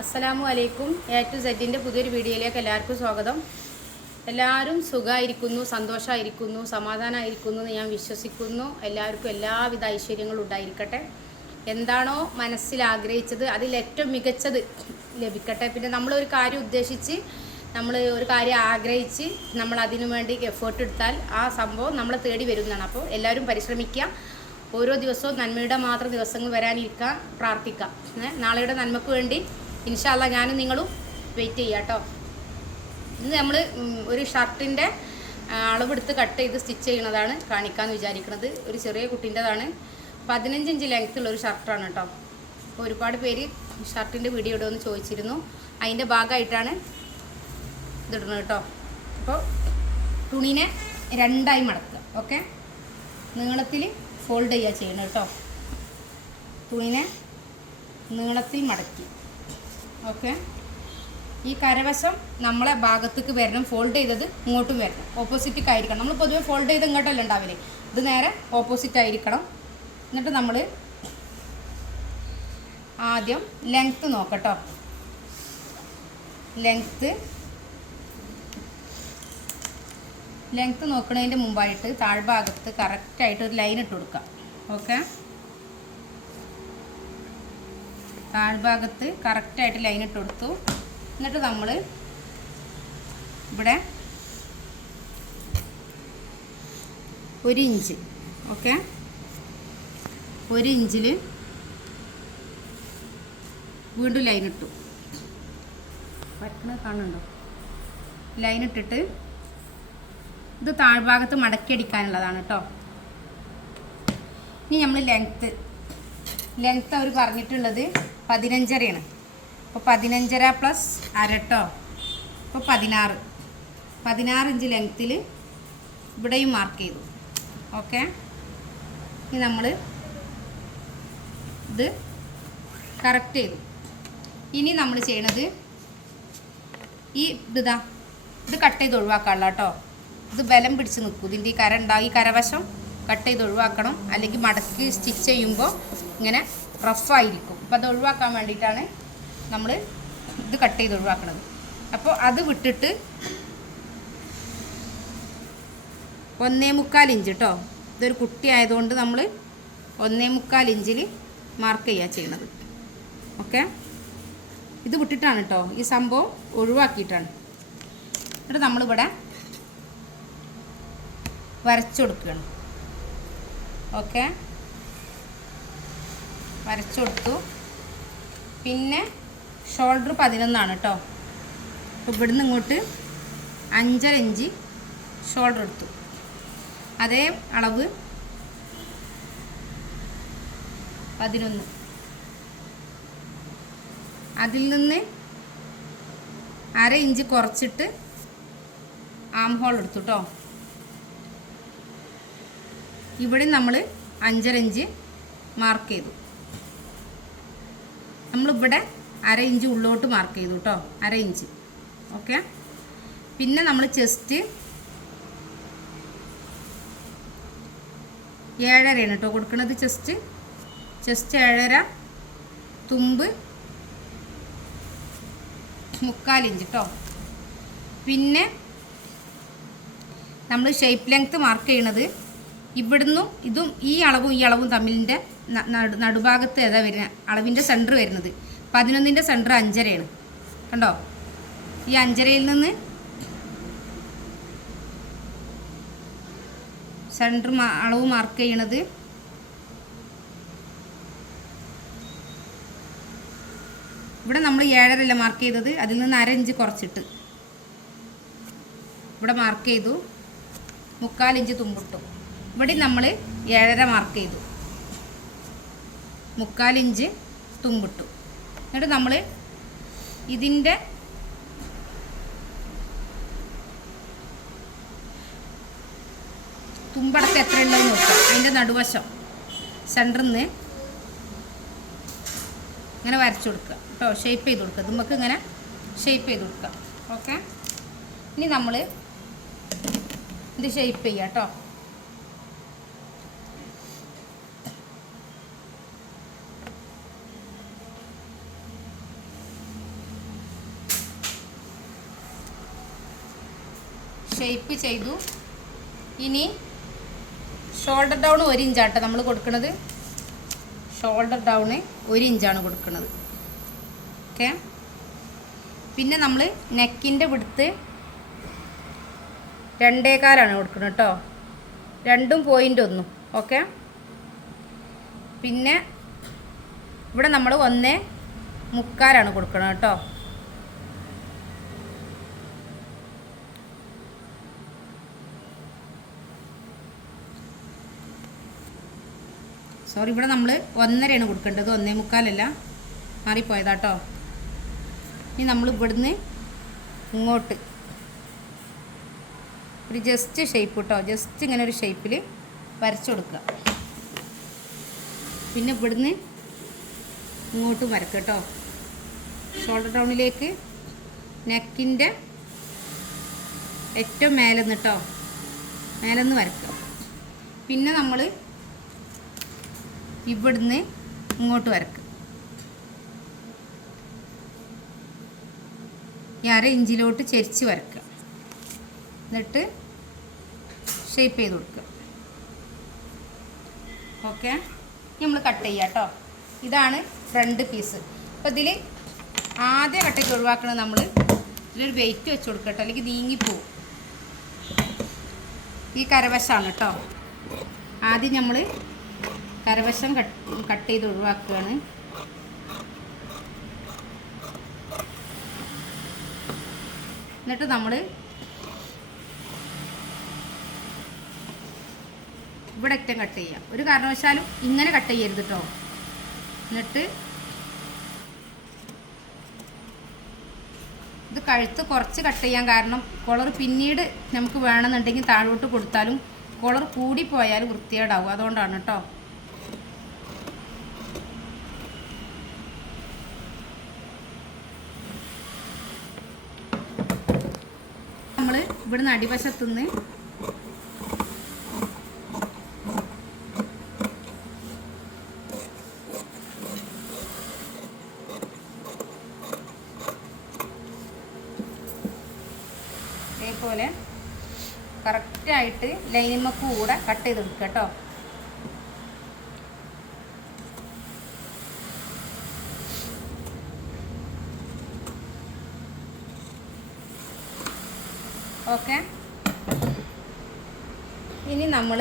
അസ്സലാമു അലൈക്കും. A to സെറ്റിൻ്റെ പുതിയൊരു വീഡിയോയിലേക്ക് എല്ലാവർക്കും സ്വാഗതം. എല്ലാവരും സുഖമായിരിക്കുന്നു, സന്തോഷമായിരിക്കുന്നു, സമാധാനമായിരിക്കുന്നു എന്ന് ഞാൻ വിശ്വസിക്കുന്നു. എല്ലാവർക്കും എല്ലാവിധ ഐശ്വര്യങ്ങളും ഉണ്ടായിരിക്കട്ടെ. എന്താണോ മനസ്സിൽ ആഗ്രഹിച്ചത് അതിൽ ഏറ്റവും മികച്ചത് ലഭിക്കട്ടെ. പിന്നെ നമ്മളൊരു കാര്യം ഉദ്ദേശിച്ച് നമ്മൾ ഒരു കാര്യം ആഗ്രഹിച്ച് നമ്മൾ അതിനു വേണ്ടി എഫേർട്ട് എടുത്താൽ ആ സംഭവം നമ്മളെ തേടി വരുന്നതാണ്. അപ്പോൾ എല്ലാവരും പരിശ്രമിക്കുക. ഓരോ ദിവസവും നന്മയുടെ മാത്രം ദിവസങ്ങൾ വരാനിരിക്കാൻ പ്രാർത്ഥിക്കാം. നാളെയുടെ നന്മയ്ക്ക് വേണ്ടി ഇൻഷാ അല്ലാ ഞാനും നിങ്ങളും വെയിറ്റ് ചെയ്യാം കേട്ടോ. ഇന്ന് നമ്മൾ ഒരു ഷർട്ടിൻ്റെ അളവെടുത്ത് കട്ട് ചെയ്ത് സ്റ്റിച്ച് ചെയ്യുന്നതാണ് കാണിക്കാമെന്ന് വിചാരിക്കുന്നത്. ഒരു ചെറിയ കുട്ടീൻ്റെതാണ്. 15 ഇഞ്ച് ലെങ്ത്തുള്ളൊരു ഷർട്ടാണ് കേട്ടോ. അപ്പോൾ ഒരുപാട് പേര് ഷർട്ടിൻ്റെ വീഡിയോ ഇടുമെന്ന് ചോദിച്ചിരുന്നു. അതിൻ്റെ ഭാഗമായിട്ടാണ് ഇതിടുന്നത് കേട്ടോ. അപ്പോൾ തുണീനെ രണ്ടായി മടക്കുക. ഓക്കെ, നീളത്തിൽ ഫോൾഡ് ചെയ്യുക ചെയ്യണം കേട്ടോ. തുണീനെ നീളത്തിൽ മടക്കി. ഓക്കെ, ഈ കരവശം നമ്മളെ ഭാഗത്തേക്ക് വരണം. ഫോൾഡ് ചെയ്തത് ഇങ്ങോട്ടും വരണം, ഓപ്പോസിറ്റൊക്കെ ആയിരിക്കണം. നമ്മൾ പൊതുവെ ഫോൾഡ് ചെയ്ത് ഇങ്ങോട്ടല്ല ഉണ്ടാവില്ലേ, ഇത് നേരെ ഓപ്പോസിറ്റ് ആയിരിക്കണം. എന്നിട്ട് നമ്മൾ ആദ്യം ലെങ്ത്ത് നോക്കട്ടോ. ലെങ്ത്ത് നോക്കുന്നതിൻ്റെ മുമ്പായിട്ട് താഴ്ഭാഗത്ത് കറക്റ്റായിട്ട് ഒരു ലൈൻ ഇട്ട് കൊടുക്കാം. ഓക്കെ, താഴ്ഭാഗത്ത് കറക്റ്റായിട്ട് ലൈൻ ഇട്ട് കൊടുത്തു. എന്നിട്ട് നമ്മൾ ഇവിടെ 1 ഇഞ്ച്, ഓക്കെ, 1 ഇഞ്ചിൽ വീണ്ടും ലൈൻ ഇട്ടു. പറ്റുന്നത് കാണുന്നുണ്ടോ? ലൈൻ ഇട്ടിട്ട് ഇത് താഴ്ഭാഗത്ത് മടക്കി അടിക്കാനുള്ളതാണ് കേട്ടോ. ഇനി നമ്മൾ ലെങ്ത്ത് അവർ പറഞ്ഞിട്ടുള്ളത് 15.5 അപ്പോൾ 15.5 പ്ലസ് അരട്ടോ. അപ്പോൾ 16 ഇഞ്ച് ലെങ്ത്തിൽ ഇവിടെയും മാർക്ക് ചെയ്തു. ഓക്കെ, ഇനി നമ്മൾ ഇത് കറക്റ്റ് ചെയ്തു. ഇനി നമ്മൾ ചെയ്യണത് ഇത് കട്ട് ചെയ്ത് ഒഴിവാക്കാനുള്ള കേട്ടോ. ഇത് ബലം പിടിച്ച് നിൽക്കും. ഇതിൻ്റെ ഈ കര ഉണ്ടാകും, ഈ കരവശം കട്ട് ചെയ്ത് ഒഴിവാക്കണം. അല്ലെങ്കിൽ മടക്കി സ്റ്റിച്ച് ചെയ്യുമ്പോൾ ഇങ്ങനെ റഫായിരിക്കും. അപ്പോൾ അത് ഒഴിവാക്കാൻ വേണ്ടിയിട്ടാണ് നമ്മൾ ഇത് കട്ട് ചെയ്ത് ഒഴിവാക്കുന്നത്. അപ്പോൾ അത് വിട്ടിട്ട് 1.25 ഇഞ്ച് കേട്ടോ. ഇതൊരു കുട്ടി ആയതുകൊണ്ട് നമ്മൾ 1.25 ഇഞ്ചിൽ മാർക്ക് ചെയ്യുക ചെയ്യണത്. ഓക്കെ, ഇത് വിട്ടിട്ടാണ് കേട്ടോ, ഈ സംഭവം ഒഴിവാക്കിയിട്ടാണ്. എന്നിട്ട് നമ്മളിവിടെ വരച്ചു കൊടുക്കുകയാണ്. ഓക്കെ, വരച്ചു കൊടുത്തു. പിന്നെ ഷോൾഡർ 11 കേട്ടോ. അപ്പോൾ ഇവിടുന്ന് ഇങ്ങോട്ട് 5.5 ഇഞ്ച് ഷോൾഡർ എടുത്തു. അതേ അളവ് 11. അതിൽ നിന്ന് 1/2 ഇഞ്ച് കുറച്ചിട്ട് ആം ഹോൾ എടുത്തു കേട്ടോ. ഇവിടെ നമ്മൾ 5.5 ഇഞ്ച് മാർക്ക് ചെയ്തു. നമ്മളിവിടെ 1/2 ഇഞ്ച് ഉള്ളോട്ട് മാർക്ക് ചെയ്തു കേട്ടോ, 1/2 ഇഞ്ച്. ഓക്കെ, പിന്നെ നമ്മൾ ചെസ്റ്റ് 7.5 കേട്ടോ കൊടുക്കുന്നത്. ചെസ്റ്റ് 7.5, തുമ്പ് 3/4 ഇഞ്ച് കേട്ടോ. പിന്നെ നമ്മൾ ഷേപ്പ് ലെങ്ത്ത് മാർക്ക് ചെയ്യണത് ഇവിടുന്നും ഇതും ഈ അളവും തമ്മിലിൻ്റെ നടുഭാഗത്ത് ഏതാ വരുന്നത്, അളവിൻ്റെ സെൻറ്റർ വരുന്നത് 11ൻ്റെ സെൻറ്റർ 5.5 കണ്ടോ. ഈ 5.5 നിന്ന് സെൻറ്റർ അളവ് മാർക്ക് ചെയ്യണത് ഇവിടെ നമ്മൾ 7.5 മാർക്ക് ചെയ്തത്, അതിൽ നിന്ന് 1/2 ഇഞ്ച് കുറച്ചിട്ട് ഇവിടെ മാർക്ക് ചെയ്തു. 3/4 ഇഞ്ച് തുമ്പിട്ടു. ഇവിടെ നമ്മൾ 7.5 മാർക്ക് ചെയ്തു, 3/4 ഇഞ്ച് തുമ്പിട്ടു. എന്നിട്ട് നമ്മൾ ഇതിൻ്റെ തുമ്പടത്ത് എത്ര ഉണ്ടെന്ന് നോക്കാം. അതിൻ്റെ നടുവശം സെൻറ്ററിൽ നിന്ന് ഇങ്ങനെ വരച്ചു കൊടുക്കുക കേട്ടോ. ഷേപ്പ് ചെയ്ത് കൊടുക്കുക. നമുക്ക് ഇങ്ങനെ ഷേപ്പ് ചെയ്ത് കൊടുക്കുക. ഓക്കെ, ഇനി നമ്മൾ ഇത് ഷേപ്പ് ചെയ്യുക കേട്ടോ. ഷേപ്പ് ചെയ്തു. ഇനി ഷോൾഡർ ഡൗൺ 1 ഇഞ്ചാട്ടോ നമ്മൾ കൊടുക്കുന്നത്. ഷോൾഡർ ഡൗൺ 1 ഇഞ്ചാണ് കൊടുക്കുന്നത്. ഓക്കെ. പിന്നെ നമ്മൾ നെക്കിൻ്റെ വിടുത്ത് 2.25 കൊടുക്കുന്നത് കേട്ടോ. 2.1. ഓക്കെ. പിന്നെ ഇവിടെ നമ്മൾ 1.25 കൊടുക്കണം കേട്ടോ. സോറി, ഇവിടെ നമ്മൾ 1.5 കൊടുക്കേണ്ടത്, 1.25 മാറിപ്പോയതാട്ടോ. ഇനി നമ്മൾ ഇവിടുന്ന് ഇങ്ങോട്ട് ഒരു ജസ്റ്റ് ഷേപ്പ് കേട്ടോ, ജസ്റ്റ് ഇങ്ങനെ ഒരു ഷേപ്പിൽ വരച്ചു കൊടുക്കുക. പിന്നെ ഇവിടുന്ന് ഇങ്ങോട്ടും വരക്കുക കേട്ടോ. ഷോൾഡർ ഡൗണിലേക്ക് നെക്കിൻ്റെ ഏറ്റവും മേലെന്ന് കേട്ടോ, മേലെന്ന് വരക്കുക. പിന്നെ നമ്മൾ ഇവിടുന്ന് ഇങ്ങോട്ട് വരക്കുക. 1/2 ഇഞ്ചിലോട്ട് ചെരിച്ച് വരക്കുക. എന്നിട്ട് ഷേപ്പ് ചെയ്ത് കൊടുക്കുക. ഓക്കെ. നമ്മൾ കട്ട് ചെയ്യാം കേട്ടോ. ഇതാണ് ഫ്രണ്ട് പീസ്. അപ്പോൾ ഇതിൽ ആദ്യം കട്ടയ്ക്ക് ഒഴിവാക്കുന്നത് നമ്മൾ ഇതിലൊരു വെയിറ്റ് വെച്ച് കൊടുക്കട്ടോ, അല്ലെങ്കിൽ നീങ്ങിപ്പോവും. ഈ കരവശമാണ് കേട്ടോ. ആദ്യം നമ്മൾ കരവശം കട്ട് ചെയ്ത് ഒഴിവാക്കുകയാണ്. എന്നിട്ട് നമ്മൾ ഇവിടെ അറ്റം കട്ട് ചെയ്യാം. ഒരു കാരണവശാലും ഇങ്ങനെ കട്ട് ചെയ്യരുത് കേട്ടോ. എന്നിട്ട് ഇത് കഴുത്ത് കുറച്ച് കട്ട് ചെയ്യാൻ കാരണം കോളർ പിന്നീട് നമുക്ക് വേണമെന്നുണ്ടെങ്കിൽ താഴോട്ട് കൊടുത്താലും കോളർ കൂടിപ്പോയാൽ വൃത്തികേടാവും. അതുകൊണ്ടാണ് കേട്ടോ. നമ്മൾ ഇവിടുന്ന് അടിവശത്തുനിന്ന് ഇതേപോലെ കറക്റ്റായിട്ട് ലൈനിന്മക്ക് കൂടെ കട്ട് ചെയ്തെടുക്കുക കേട്ടോ. ഓക്കെ. ഇനി നമ്മൾ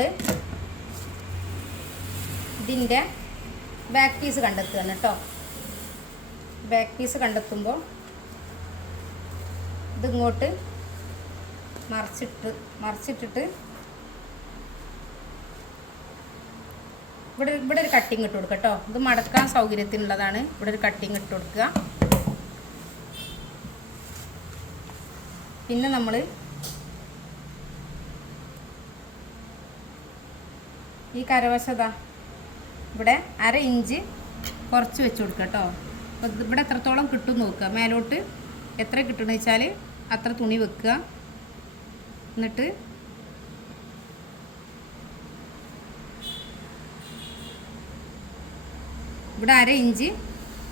ഇതിൻ്റെ ബാക്ക് പീസ് കണ്ടെത്തുകയാണ് കേട്ടോ. ബാക്ക് പീസ് കണ്ടെത്തുമ്പോൾ ഇതിങ്ങോട്ട് മറിച്ചിട്ടിട്ട് ഇവിടെ ഒരു കട്ടിങ് ഇട്ട് കൊടുക്കുക കേട്ടോ. ഇത് മടക്കാൻ സൗകര്യത്തിനുള്ളതാണ്. ഇവിടെ ഒരു കട്ടിങ് ഇട്ട് കൊടുക്കുക. പിന്നെ നമ്മൾ ഈ കരവശതാ ഇവിടെ 1/2 ഇഞ്ച് കുറച്ച് വെച്ച് കൊടുക്കുക കേട്ടോ. അപ്പോൾ ഇവിടെ എത്രത്തോളം കിട്ടും നോക്കുക. മേലോട്ട് എത്ര കിട്ടുമെന്ന് വെച്ചാൽ അത്ര തുണി വെക്കുക. എന്നിട്ട് ഇവിടെ 1/2 ഇഞ്ച്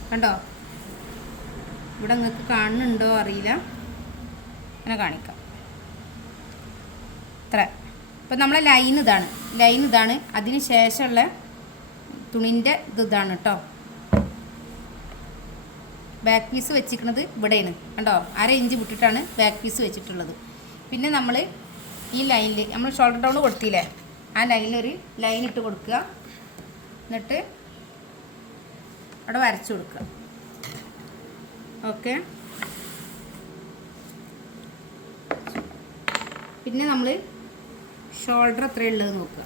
കണ്ടോ. ഇവിടെ നിങ്ങൾക്ക് കാണുന്നുണ്ടോ അറിയില്ല, അങ്ങനെ കാണിക്കാം. ഇത്ര. ഇപ്പം നമ്മളെ ലൈൻ ഇതാണ്. അതിന് ശേഷമുള്ള തുണിൻ്റെ ഇതാണ് കേട്ടോ. ബാക്ക് പീസ് വെച്ചിരിക്കുന്നത് ഇവിടെയാണ് കണ്ടോ. 1/2 ഇഞ്ച് വിട്ടിട്ടാണ് ബാക്ക് പീസ് വെച്ചിട്ടുള്ളത്. പിന്നെ നമ്മൾ ഈ ലൈനിൽ നമ്മൾ ഷോൾഡർ ഡൗൺ കൊടുത്തില്ലേ, ആ ലൈനിലൊരു ലൈൻ ഇട്ട് കൊടുക്കുക. എന്നിട്ട് അവിടെ വരച്ചു കൊടുക്കുക. ഓക്കെ. പിന്നെ നമ്മൾ ഷോൾഡർ എത്രയുള്ളത് നോക്കുക.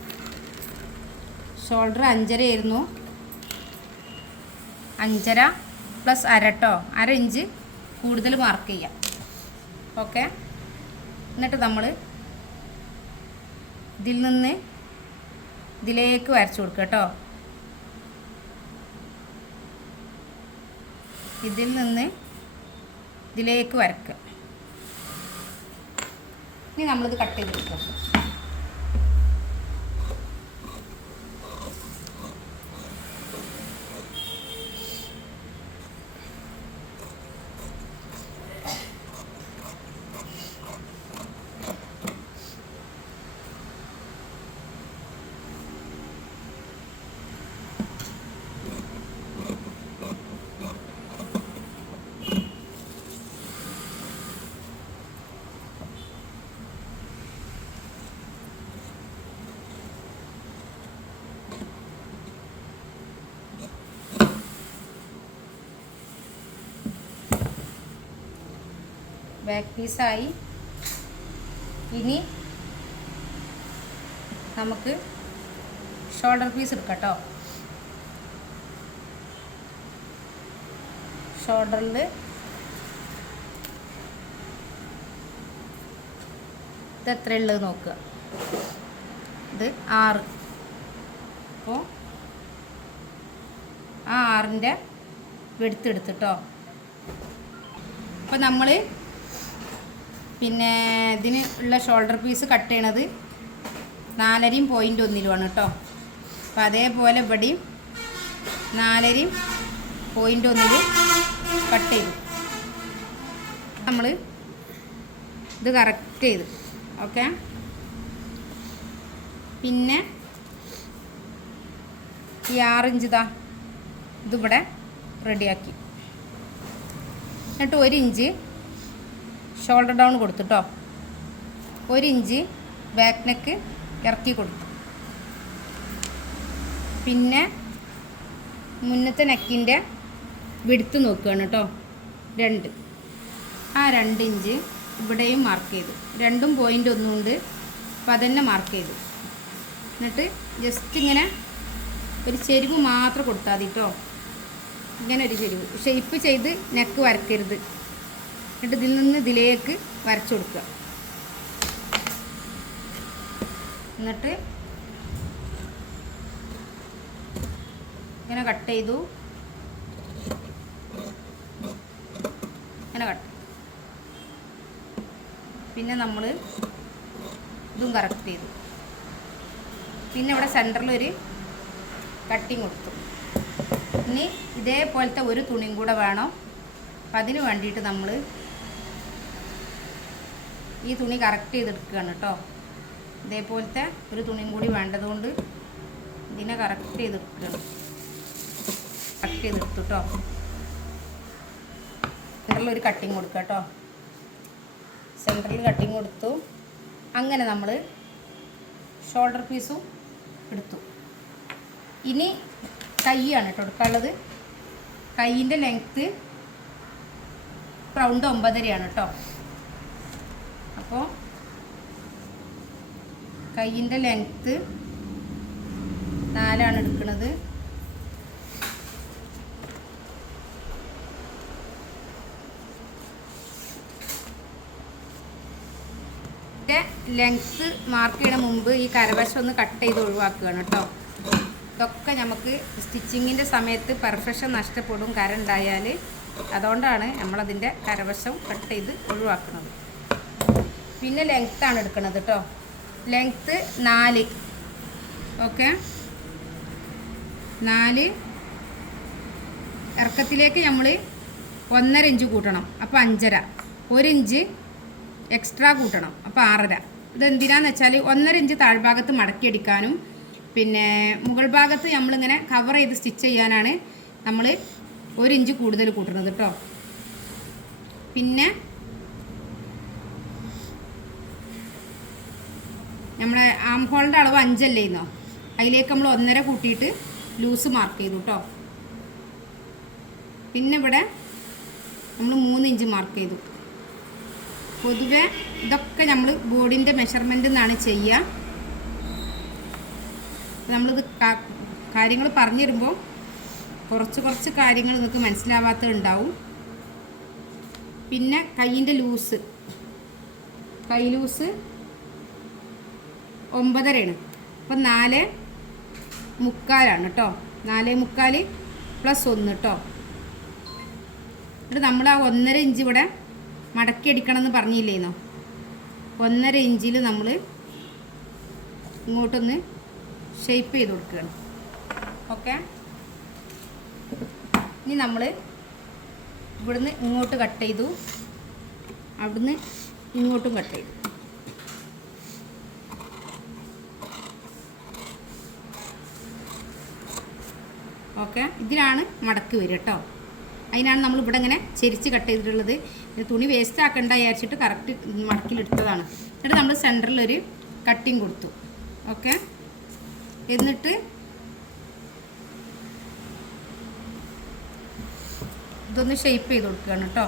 ഷോൾഡർ 5.5 ആയിരുന്നു. 5.5 പ്ലസ് 1/2 കേട്ടോ. 1/2 ഇഞ്ച് കൂടുതൽ മാർക്ക് ചെയ്യാം. ഓക്കെ. എന്നിട്ട് നമ്മൾ ഇതിൽ നിന്ന് ഇതിലേക്ക് വരച്ചു കൊടുക്കുക കേട്ടോ. ഇതിൽ നിന്ന് ഇതിലേക്ക് വരക്കുക. ഇനി നമ്മളിത് കട്ട് ചെയ്തെടുക്കുക. ബാക്ക് പീസായി. ഇനി നമുക്ക് ഷോൾഡർ പീസ് എടുക്കാം കേട്ടോ. ഷോൾഡറിൽ ഇത് എത്രയുള്ളത് നോക്കുക. ഇത് 6. അപ്പോൾ ആ 6ൻ്റെ വെടുത്തെടുത്തിട്ടോ. അപ്പോൾ നമ്മൾ പിന്നെ ഇതിന് ഉള്ള ഷോൾഡർ പീസ് കട്ട് ചെയ്യണത് 4.1 കേട്ടോ. അപ്പോൾ അതേപോലെ ഇവിടെയും 4.1 കട്ട് ചെയ്തു. നമ്മൾ ഇത് കറക്റ്റ് ചെയ്തു. ഓക്കെ. പിന്നെ ഈ 6 ഇഞ്ച് ഇതിവിടെ റെഡിയാക്കി. എന്നിട്ട് 1 ഇഞ്ച് ഷോൾഡർ ഡൗൺ കൊടുത്തിട്ടോ. 1 ഇഞ്ച് ബാക്ക് നെക്ക് ഇറക്കി കൊടുത്തു. പിന്നെ മുന്നത്തെ നെക്കിൻ്റെ വിടുത്ത് നോക്കുകയാണ് കേട്ടോ. 2. ആ 2 ഇഞ്ച് ഇവിടെയും മാർക്ക് ചെയ്തു. 2.1 ഉണ്ട്. അപ്പം അതന്നെ മാർക്ക് ചെയ്തു. എന്നിട്ട് ജസ്റ്റ് ഇങ്ങനെ ഒരു ചെരിവ് മാത്രം കൊടുത്താൽ മതി കേട്ടോ. ഇങ്ങനെ ഒരു ചെരിവ് ഷേപ്പ് ചെയ്ത് നെക്ക് വരക്കരുത്. എന്നിട്ട് ഇതിൽ നിന്ന് ഇതിലേക്ക് വരച്ചു കൊടുക്കുക. എന്നിട്ട് ഇങ്ങനെ കട്ട് ചെയ്തു. ഇങ്ങനെ കട്ട്. പിന്നെ നമ്മൾ ഇതും കറക്റ്റ് ചെയ്തു. പിന്നെ ഇവിടെ സെൻറ്ററിലൊരു കട്ടിങ് കൊടുത്തു. ഇനി ഇതേപോലത്തെ ഒരു തുണിയും കൂടെ വേണം. അപ്പം അതിന് വേണ്ടിയിട്ട് നമ്മൾ ഈ തുണി കറക്റ്റ് ചെയ്തെടുക്കുകയാണ് കേട്ടോ. ഇതേപോലത്തെ ഒരു തുണിയും കൂടി വേണ്ടതുകൊണ്ട് ഇതിനെ കറക്റ്റ് ചെയ്തെടുക്കുകയാണ്. കട്ട് ചെയ്തെടുത്തു കേട്ടോ. സെൻറ്ററിലൊരു കട്ടിങ് കൊടുക്കുക കേട്ടോ. സെൻറ്ററിൽ കട്ടിങ് കൊടുത്തു. അങ്ങനെ നമ്മൾ ഷോൾഡർ പീസും എടുത്തു. ഇനി കൈയാണ് കേട്ടോ എടുക്കാനുള്ളത്. കൈയിൻ്റെ ലെങ്ത്ത് റൗണ്ട് 9.5 കേട്ടോ. അപ്പോൾ കൈയിൻ്റെ ലെങ്ത്ത് 4 എടുക്കുന്നത്. ലെങ്ത്ത് മാർക്ക് ചെയ്യണ മുമ്പ് ഈ കരവശം ഒന്ന് കട്ട് ചെയ്ത് ഒഴിവാക്കുകയാണ് കേട്ടോ. ഇതൊക്കെ നമുക്ക് സ്റ്റിച്ചിങ്ങിൻ്റെ സമയത്ത് പെർഫെക്ഷൻ നഷ്ടപ്പെടും കര ഉണ്ടായാൽ. അതുകൊണ്ടാണ് നമ്മളതിൻ്റെ കരവശം കട്ട് ചെയ്ത് ഒഴിവാക്കുന്നത്. പിന്നെ ലെങ്ത്താണ് എടുക്കുന്നത് കേട്ടോ. ലെങ്ത്ത് 4. ഓക്കെ. 4 ഇറക്കത്തിലേക്ക് നമ്മൾ 1.5 ഇഞ്ച് കൂട്ടണം. അപ്പോൾ 5.5. 1 ഇഞ്ച് എക്സ്ട്രാ കൂട്ടണം. അപ്പോൾ 6.5. ഇതെന്തിനാന്ന് വെച്ചാൽ 1.5 ഇഞ്ച് താഴ്ഭാഗത്ത് മടക്കിയെടുക്കാനും പിന്നെ മുകൾ ഭാഗത്ത് നമ്മളിങ്ങനെ കവർ ചെയ്ത് സ്റ്റിച്ച് ചെയ്യാനാണ് നമ്മൾ 1 ഇഞ്ച് കൂടുതൽ കൂട്ടുന്നത് കേട്ടോ. പിന്നെ നമ്മുടെ ആം ഹോളിൻ്റെ അളവ് 5 അല്ലേന്നോ, അതിലേക്ക് നമ്മൾ 1.5 കൂട്ടിയിട്ട് ലൂസ് മാർക്ക് ചെയ്തു കേട്ടോ. പിന്നെ ഇവിടെ നമ്മൾ 3 ഇഞ്ച് മാർക്ക് ചെയ്തു. പൊതുവെ ഇതൊക്കെ നമ്മൾ ബോഡിൻ്റെ മെഷർമെൻറ്റിൽ നിന്നാണ് ചെയ്യുക. നമ്മളിത് കാര്യങ്ങൾ പറഞ്ഞു തരുമ്പോൾ കുറച്ച് കാര്യങ്ങൾ നിങ്ങൾക്ക് മനസ്സിലാവാത്തതുണ്ടാവും. പിന്നെ കൈയിൻ്റെ ലൂസ്, കൈ ലൂസ് 9.5 അപ്പം 4.75 കേട്ടോ. 4.75 + 1 കേട്ടോ. എന്നിട്ട് നമ്മൾ ആ 1.5 ഇഞ്ച് ഇവിടെ മടക്കി അടിക്കണം എന്ന് പറഞ്ഞില്ലേന്നോ. 1.5 ഇഞ്ചിൽ നമ്മൾ ഇങ്ങോട്ടൊന്ന് ഷേപ്പ് ചെയ്ത് കൊടുക്കുകയാണ്. ഓക്കെ. ഇനി നമ്മൾ ഇവിടുന്ന് ഇങ്ങോട്ട് കട്ട് ചെയ്തു, അവിടുന്ന് ഇങ്ങോട്ടും കട്ട് ചെയ്തു. ഓക്കെ. ഇതിനാണ് മടക്ക് വരിക കേട്ടോ. അതിനാണ് നമ്മൾ ഇവിടെ ഇങ്ങനെ ചെരിച്ച് കട്ട് ചെയ്തിട്ടുള്ളത്. തുണി വേസ്റ്റ് ആക്കണ്ട വിചാരിച്ചിട്ട് കറക്റ്റ് മടക്കിലെടുത്തതാണ്. എന്നിട്ട് നമ്മൾ സെൻറ്ററിലൊരു കട്ടിങ് കൊടുത്തു. ഓക്കെ. എന്നിട്ട് ഇതൊന്ന് ഷേപ്പ് ചെയ്ത് കൊടുക്കുകയാണ് കേട്ടോ.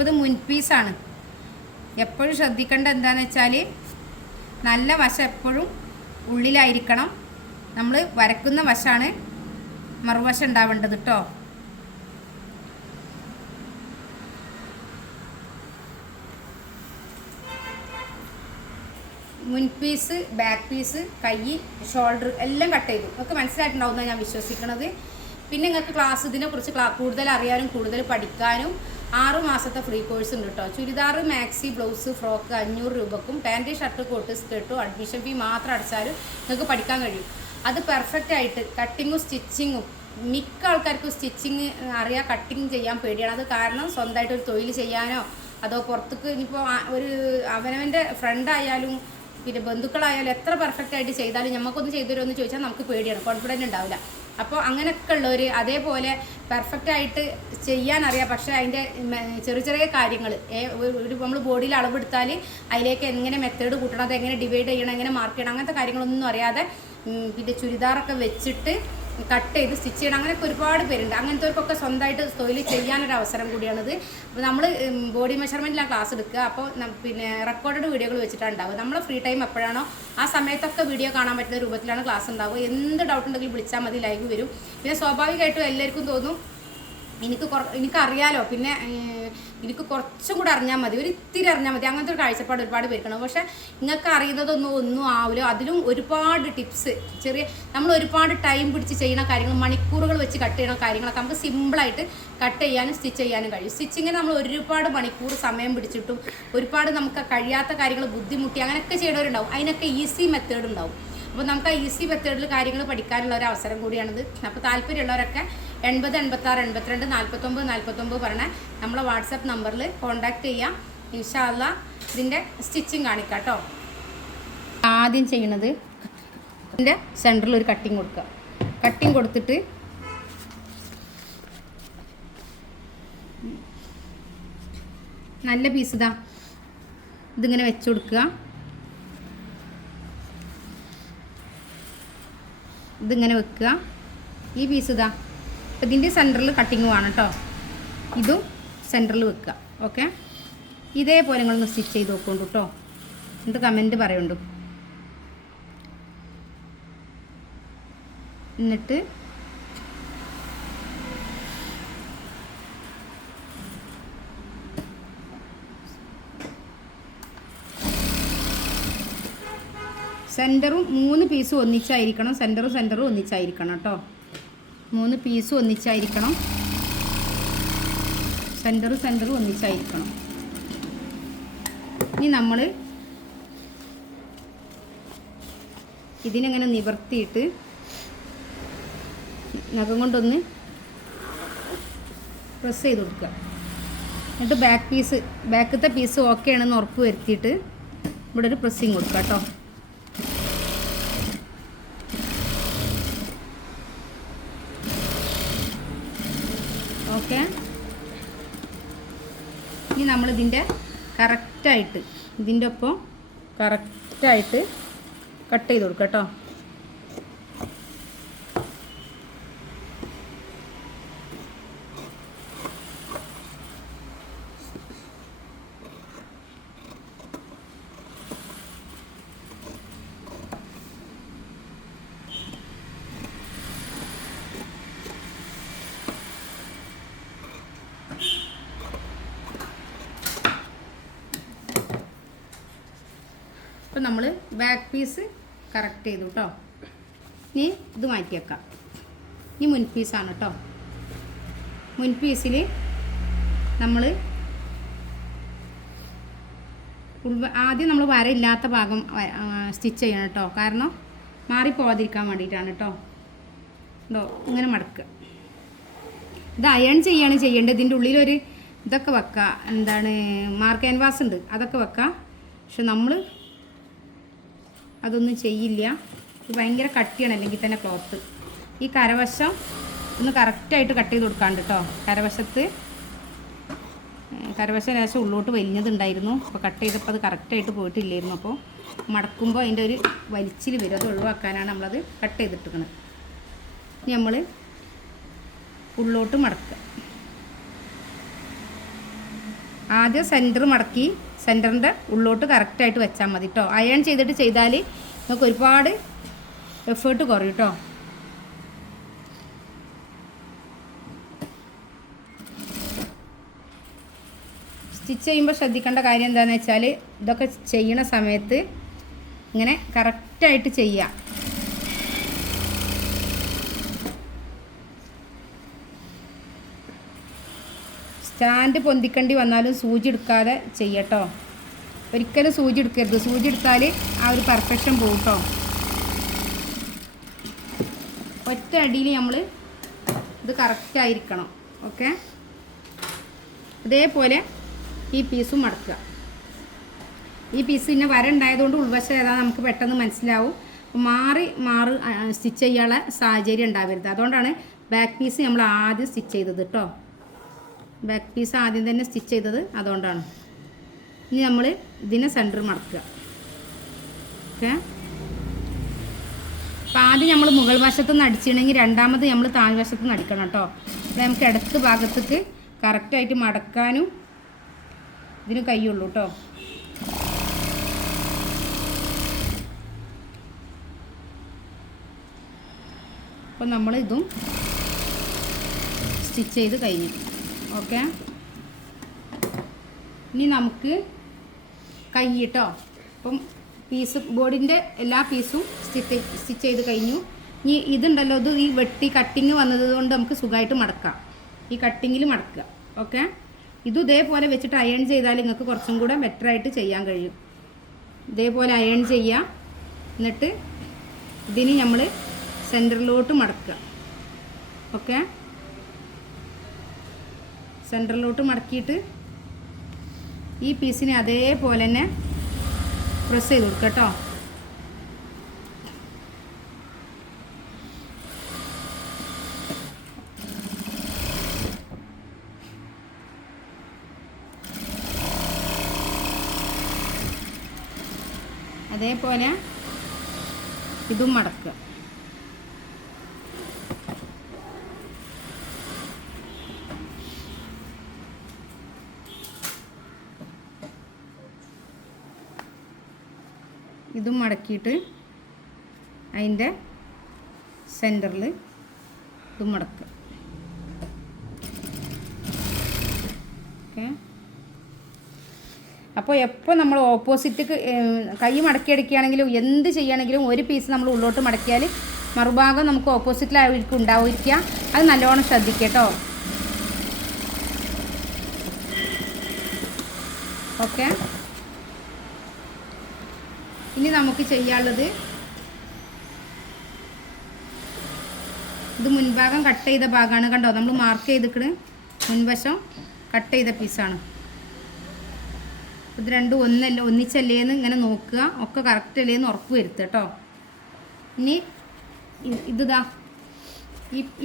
അപ്പോൾ ഇത് മുൻപീസാണ്. എപ്പോഴും ശ്രദ്ധിക്കേണ്ട എന്താണെന്ന് വെച്ചാൽ നല്ല വശം എപ്പോഴും ഉള്ളിലായിരിക്കണം. നമ്മൾ വരക്കുന്ന വശമാണ് മറുവശം ഉണ്ടാവേണ്ടത് കേട്ടോ. മുൻപീസ്, ബാക്ക് പീസ്, കൈ, ഷോൾഡർ എല്ലാം കട്ട് ചെയ്തു. നിങ്ങൾക്ക് മനസ്സിലായിട്ടുണ്ടാവുമെന്നാണ് ഞാൻ വിശ്വസിക്കുന്നത്. പിന്നെ നിങ്ങൾക്ക് ക്ലാസ് ഇതിനെക്കുറിച്ച് കൂടുതൽ അറിയാനും കൂടുതൽ പഠിക്കാനും 6 മാസത്തെ ഫ്രീ കോഴ്സ് ഉണ്ട് കേട്ടോ. ചുരിദാർ, മാക്സി, ബ്ലൗസ്, ഫ്രോക്ക് 500 രൂപക്കും പാൻറ്റ്, ഷർട്ട്, കോട്ട്, സ്കേർട്ടും അഡ്മിഷൻ ഫീ മാത്രം അടച്ചാലും നിങ്ങൾക്ക് പഠിക്കാൻ കഴിയും. അത് പെർഫെക്റ്റ് ആയിട്ട് കട്ടിങ്ങും സ്റ്റിച്ചിങ്ങും. മിക്ക ആൾക്കാർക്കും സ്റ്റിച്ചിങ് അറിയാം, കട്ടിങ് ചെയ്യാൻ പേടിയാണ്. അത് കാരണം സ്വന്തമായിട്ട് ഒരു തൊഴിൽ ചെയ്യാനോ അതോ പുറത്തേക്ക് ഇനിയിപ്പോൾ ഒരു അവനവൻ്റെ ഫ്രണ്ടായാലും പിന്നെ ബന്ധുക്കളായാലും എത്ര പെർഫെക്റ്റ് ആയിട്ട് ചെയ്താലും നമുക്കൊന്ന് ചെയ്തു തരുമെന്ന് ചോദിച്ചാൽ നമുക്ക് പേടിയാണ്, കോൺഫിഡൻറ്റ് ഉണ്ടാവില്ല. അപ്പോൾ അങ്ങനെയൊക്കെ ഉള്ളവർ അതേപോലെ പെർഫെക്റ്റ് ആയിട്ട് ചെയ്യാനറിയാം, പക്ഷേ അതിൻ്റെ ചെറിയ ചെറിയ കാര്യങ്ങൾ ഒരു നമ്മൾ ബോഡിയിൽ അളവെടുത്താൽ അതിലേക്ക് എങ്ങനെ മെത്തേഡ് കൂട്ടണം, അത് എങ്ങനെ ഡിവൈഡ് ചെയ്യണം, എങ്ങനെ മാർക്ക് ചെയ്യണം, അങ്ങനത്തെ കാര്യങ്ങളൊന്നും അറിയാതെ പിന്നെ ചുരിദാറൊക്കെ വെച്ചിട്ട് കട്ട് ചെയ്ത് സ്റ്റിച്ച് ചെയ്യണം. അങ്ങനെയൊക്കെ ഒരുപാട് പേരുണ്ട്. അങ്ങനത്തെവർക്കൊക്കെ സ്വന്തമായിട്ട് തൊഴിൽ ചെയ്യാനൊരു അവസരം കൂടിയാണിത്. അപ്പോൾ നമ്മൾ ബോഡി മെഷർമെൻറ്റിലാണ് ക്ലാസ് എടുക്കുക. അപ്പോൾ പിന്നെ റെക്കോർഡഡ് വീഡിയോകൾ വെച്ചിട്ടാണ് ഉണ്ടാവുക. നമ്മൾ ഫ്രീ ടൈം എപ്പോഴാണോ ആ സമയത്തൊക്കെ വീഡിയോ കാണാൻ പറ്റുന്ന രൂപത്തിലാണ് ക്ലാസ് ഉണ്ടാവുക. എന്ത് ഡൗട്ട് ഉണ്ടെങ്കിലും വിളിച്ചാൽ മതി, ലൈവ് വരും. പിന്നെ സ്വാഭാവികമായിട്ടും എല്ലാവർക്കും തോന്നും എനിക്കറിയാലോ, പിന്നെ എനിക്ക് കുറച്ചും കൂടെ അറിഞ്ഞാൽ മതി, ഒരു ഇത്തിരി അറിഞ്ഞാൽ മതി, അങ്ങനത്തെ ഒരു കാഴ്ചപ്പാട് ഒരുപാട് പേർക്കണം. പക്ഷേ നിങ്ങൾക്ക് അറിയുന്നതൊന്നും ആവില്ല. അതിലും ഒരുപാട് ടിപ്സ്, നമ്മൾ ഒരുപാട് ടൈം പിടിച്ച് ചെയ്യുന്ന കാര്യങ്ങൾ, മണിക്കൂറുകൾ വെച്ച് കട്ട് ചെയ്യുന്ന കാര്യങ്ങളൊക്കെ നമുക്ക് സിമ്പിളായിട്ട് കട്ട് ചെയ്യാനും സ്റ്റിച്ച് ചെയ്യാനും കഴിയും. സ്റ്റിച്ചിങ്ങിന് നമ്മൾ ഒരുപാട് മണിക്കൂർ സമയം പിടിച്ചിട്ടും ഒരുപാട് നമുക്ക് കഴിയാത്ത കാര്യങ്ങൾ ബുദ്ധിമുട്ടി അങ്ങനെയൊക്കെ ചെയ്യണവരുണ്ടാവും. അതിനൊക്കെ ഈസി മെത്തേഡ് ഉണ്ടാവും. അപ്പോൾ നമുക്ക് ആ ഈസി മെത്തേഡിൽ കാര്യങ്ങൾ പഠിക്കാനുള്ള ഒരു അവസരം കൂടിയാണിത്. അപ്പോൾ താല്പര്യമുള്ളവരൊക്കെ 80 86 82 49 49 പറഞ്ഞ നമ്മളെ വാട്സപ്പ് നമ്പറിൽ കോൺടാക്റ്റ് ചെയ്യാം. ഇൻഷാ അല്ലാഹ് ഇതിൻ്റെ സ്റ്റിച്ചിങ് കാണിക്കാം കേട്ടോ. ആദ്യം ചെയ്യണത് ഇതിൻ്റെ സെൻറ്ററിൽ ഒരു കട്ടിങ് കൊടുക്കുക. കട്ടിങ് കൊടുത്തിട്ട് നല്ല പീസ് ഇതാ ഇതിങ്ങനെ വെച്ച് കൊടുക്കുക. ഇതിങ്ങനെ വെക്കുക. ഈ പീസ് ഇതാ ഇതിൻ്റെ സെൻറ്ററിൽ കട്ടിങ് വേണം കേട്ടോ. ഇതും സെൻറ്ററിൽ വെക്കുക. ഓക്കെ, ഇതേപോലെ നിങ്ങളൊന്ന് സ്റ്റിച്ച് ചെയ്ത് നോക്കുന്നുണ്ട് കേട്ടോ. എന്നിട്ട് കമൻറ്റ് പറയുന്നുണ്ട്. എന്നിട്ട് സെൻറ്ററും 3 പീസും ഒന്നിച്ചായിരിക്കണം. സെൻറ്ററും ഒന്നിച്ചായിരിക്കണം കേട്ടോ. 3 പീസും ഒന്നിച്ചായിരിക്കണം. സെൻറ്ററും ഒന്നിച്ചായിരിക്കണം. ഇനി നമ്മൾ ഇതിനെങ്ങനെ നിവർത്തിയിട്ട് നഖം കൊണ്ടൊന്ന് പ്രസ് ചെയ്ത് കൊടുക്കുക. എന്നിട്ട് ബാക്കത്തെ പീസ് ഓക്കെ ആണെന്ന് ഉറപ്പ് വരുത്തിയിട്ട് ഇവിടെ ഒരു പ്രസ്സിങ് കൊടുക്കുക കേട്ടോ. ഓക്കെ, ഇനി നമ്മളിതിൻ്റെ കറക്റ്റായിട്ട് ഇതിൻ്റെ ഒപ്പം കറക്റ്റായിട്ട് കട്ട് ചെയ്ത് കൊടുക്കുക കേട്ടോ. അപ്പോൾ നമ്മൾ ബാക്ക് പീസ് കറക്റ്റ് ചെയ്തു കേട്ടോ. ഇനി ഇത് മാറ്റി വെക്കാം. ഇനി മുൻപീസാണ് കേട്ടോ. മുൻപീസിൽ നമ്മൾ ആദ്യം നമ്മൾ വരയില്ലാത്ത ഭാഗം സ്റ്റിച്ച് ചെയ്യണം കേട്ടോ. കാരണം മാറിപ്പോകാതിരിക്കാൻ വേണ്ടിയിട്ടാണ് കേട്ടോ. ഇതോ ഇങ്ങനെ മടക്കുക. ഇത് അയൺ ചെയ്യാണ് ചെയ്യേണ്ടത്. ഇതിൻ്റെ ഉള്ളിലൊരു ഇതൊക്കെ വെക്കുക, എന്താണ് മാർക്ക് ക്യാൻവാസ് ഉണ്ട്, അതൊക്കെ വെക്കാം. പക്ഷെ നമ്മൾ അതൊന്നും ചെയ്യില്ല. ഇത് ഭയങ്കര കട്ടിയാണ് അല്ലെങ്കിൽ തന്നെ ക്ലോത്ത്. ഈ കരവശം ഒന്ന് കറക്റ്റായിട്ട് കട്ട് ചെയ്ത് കൊടുക്കാണ്ട് കേട്ടോ. കരവശം ലേശം ഉള്ളോട്ട് വലിഞ്ഞതുണ്ടായിരുന്നു. അപ്പോൾ കട്ട് ചെയ്തപ്പോൾ അത് കറക്റ്റായിട്ട് പോയിട്ടില്ലായിരുന്നു. അപ്പോൾ മടക്കുമ്പോൾ അതിൻ്റെ ഒരു വലിച്ചിൽ വരും. അത് ഒഴിവാക്കാനാണ് നമ്മളത് കട്ട് ചെയ്തിട്ടിരിക്കുന്നത്. ഇനി നമ്മൾ ഉള്ളോട്ട് മടക്കുക. ആദ്യം സെൻറ്റർ മടക്കി സെൻറ്ററിൻ്റെ ഉള്ളോട്ട് കറക്റ്റായിട്ട് വെച്ചാൽ മതി കേട്ടോ. അയൺ ചെയ്തിട്ട് ചെയ്താൽ നമുക്ക് ഒരുപാട് എഫേർട്ട് കുറയും കേട്ടോ. സ്റ്റിച്ച് ചെയ്യുമ്പോൾ ശ്രദ്ധിക്കേണ്ട കാര്യം എന്താണെന്ന് വെച്ചാൽ ഇതൊക്കെ ചെയ്യണ സമയത്ത് ഇങ്ങനെ കറക്റ്റായിട്ട് ചെയ്യുക. സ്റ്റാൻഡ് പൊന്തിക്കേണ്ടി വന്നാലും സൂചി എടുക്കാതെ ചെയ്യട്ടോ. ഒരിക്കലും സൂചി എടുക്കരുത്. സൂചി എടുത്താൽ ആ ഒരു പെർഫെക്ഷൻ പോകും കേട്ടോ. ഒറ്റ അടിയിൽ നമ്മൾ ഇത് കറക്റ്റായിരിക്കണം. ഓക്കെ, അതേപോലെ ഈ പീസും മടക്കുക. ഈ പീസ് പിന്നെ വര ഉണ്ടായതുകൊണ്ട് ഉൾവശം ഏതാ നമുക്ക് പെട്ടെന്ന് മനസ്സിലാവും. മാറി സ്റ്റിച്ച് ചെയ്യാനുള്ള സാഹചര്യം ഉണ്ടാവരുത്. അതുകൊണ്ടാണ് ബാക്ക് പീസ് നമ്മൾ ആദ്യം സ്റ്റിച്ച് ചെയ്തത് കേട്ടോ. ബാക്ക് പീസ് ആദ്യം തന്നെ സ്റ്റിച്ച് ചെയ്തത് അതുകൊണ്ടാണ്. ഇനി നമ്മൾ ഇതിനെ സെൻറ്റർ മടക്കുക. ഓക്കെ, അപ്പോൾ ആദ്യം നമ്മൾ മുകൾ വശത്തു നിന്ന് അടിച്ചിട്ടുണ്ടെങ്കിൽ രണ്ടാമത് നമ്മൾ താഴ്വശത്തു നിന്ന് അടിക്കണം കേട്ടോ. അപ്പോൾ നമുക്ക് ഇടത്ത് ഭാഗത്തേക്ക് കറക്റ്റായിട്ട് മടക്കാനും ഇതിന് കഴിയുള്ളൂ കേട്ടോ. അപ്പോൾ നമ്മൾ ഇതും സ്റ്റിച്ച് ചെയ്ത് കഴിഞ്ഞു. ഓക്കെ, ഇനി നമുക്ക് കൈ കേട്ടോ. അപ്പം പീസ് ബോർഡിൻ്റെ എല്ലാ പീസും സ്റ്റിച്ച് ചെയ്ത് കഴിഞ്ഞു. ഇനി ഇതുണ്ടല്ലോ, ഇത് ഈ വെട്ടി കട്ടിങ് വന്നത് കൊണ്ട് നമുക്ക് സുഖമായിട്ട് മടക്കാം. ഈ കട്ടിങ്ങിൽ മടക്കുക. ഓക്കെ, ഇതും ഇതേപോലെ വെച്ചിട്ട് അയൺ ചെയ്താൽ നിങ്ങൾക്ക് കുറച്ചും കൂടെ ബെറ്ററായിട്ട് ചെയ്യാൻ കഴിയും. ഇതേപോലെ അയൺ ചെയ്യുക. എന്നിട്ട് ഇതിന് നമ്മൾ സെൻറ്ററിലോട്ട് മടക്കുക. ഓക്കെ, സെൻറ്ററിലോട്ട് മടക്കിയിട്ട് ഈ പീസിനെ അതേപോലെ തന്നെ പ്രസ് ചെയ്ത് കൊടുക്കുക കേട്ടോ. അതേപോലെ ഇതും മടക്കുക. ഇതും മടക്കിയിട്ട് അതിൻ്റെ സെൻറ്ററിൽ ഇതും മടക്കുക. ഓക്കെ, അപ്പോൾ എപ്പോൾ നമ്മൾ ഓപ്പോസിറ്റ് കൈ മടക്കിയടിക്കുകയാണെങ്കിലും എന്ത് ചെയ്യുകയാണെങ്കിലും ഒരു പീസ് നമ്മൾ ഉള്ളോട്ട് മടക്കിയാൽ മറുഭാഗം നമുക്ക് ഓപ്പോസിറ്റിലായിരിക്കും ഉണ്ടാവുക. അത് നല്ലോണം ശ്രദ്ധിക്കുക കേട്ടോ. ഓക്കെ, ഇനി നമുക്ക് ചെയ്യാനുള്ളത് ഇത് മുൻഭാഗം കട്ട് ചെയ്ത ഭാഗമാണ് കണ്ടോ. നമ്മൾ മാർക്ക് ചെയ്തിട്ട് മുൻവശം കട്ട് ചെയ്ത പീസാണ്. ഇത് രണ്ടും ഒന്നിച്ചല്ലേന്ന് ഇങ്ങനെ നോക്കുക. ഒക്കെ കറക്റ്റ് അല്ലേന്ന് ഉറപ്പ് വരുത്തുക കേട്ടോ. ഇനി ഇതാ